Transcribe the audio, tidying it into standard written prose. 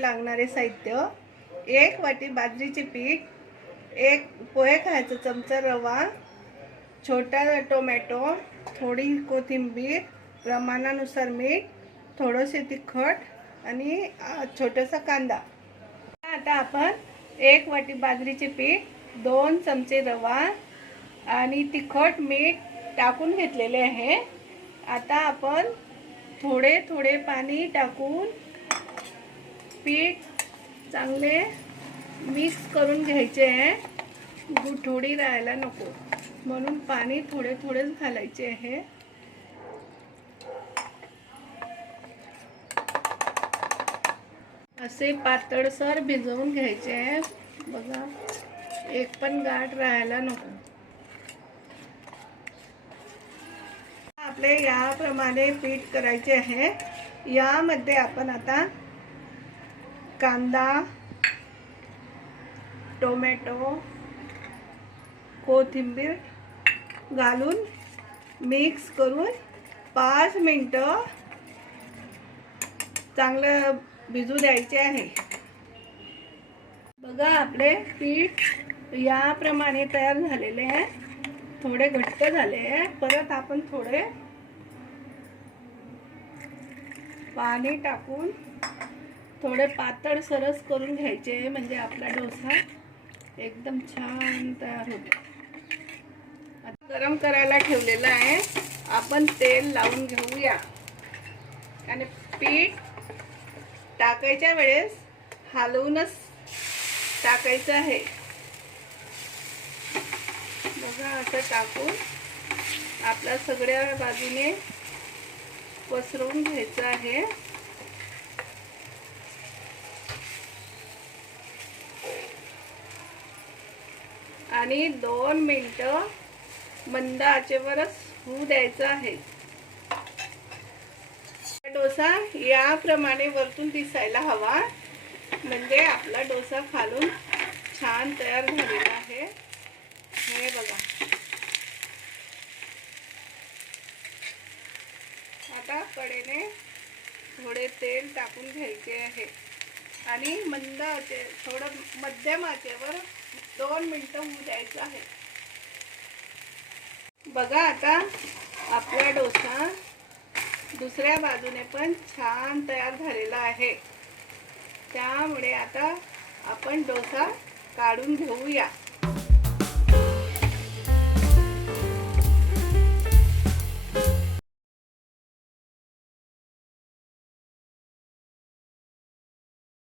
डोश्यासाठी लागणारे साहित्य: 1 वाटी बाजरीचे पीठ, 1 पोहे खायचा चमचा रवा, छोटा टोमॅटो, थोडी कोथिंबीर, प्रमाणानुसार मीठ, थोडेसे तिखट आणि छोटासा कांदा. आता आपण 1 वाटी बाजरीचे पीठ, 2 चमचे रवा आणि तिखट मीठ टाकून घेतलेले आहे. आता आपण थोडे थोडे पाणी टाकून पीठ चांगले मिक्स करून घ्यायचे आहे. गुठळी राहायला नको म्हणून पाणी थोडे थोडेच घालायचे आहे. असे पातळसर भिजवून घ्यायचे आहे. बघा, एक पण गाठ राहायला नको. आपले याप्रमाणे पीठ करायचे आहे. यामध्ये आपण आता कांदा, टोमॅटो, कोथिंबीर घालून मिक्स करून 5 मिनिटं चांगलं भिजू द्यायचे आहे. बघा, आपले पीठ याप्रमाणे तयार झालेले आहे. थोडे घट्ट झाले आहे. परत आपण थोडे पाणी टाकून थोडे पातळ सरस करून घ्यायचे, म्हणजे आपला डोसा एकदम छान तयार होतो. आता गरम करायला ठेवलेलं आहे. आपण तेल लावून घेऊया आणि पीठ टाकायच्या वेळेस हलवूनच टाकायचं आहे. बघा, असं टाकून आपल्या सगळ्या बाजूने पसरवून घ्यायचं आहे. आणि 2 मिनिटं मंद आचेवरच होऊ द्यायचं आहे. डोसा याप्रमाणे वरतून दिसायला हवा, म्हणजे आपला डोसा खालून छान तयार झालेला आहे. हे बघा. आता कडेने थोडे तेल टाकून घ्यायचे आहे आणि मंद आचे, थोडं मध्यम आचेवर 2 मिनिटं होऊ द्यायचं आहे. बघा, आता आपला डोसा दुसऱ्या बाजूने पण छान तयार झालेला आहे. त्यामुळे आता आपण डोसा काढून घेऊया.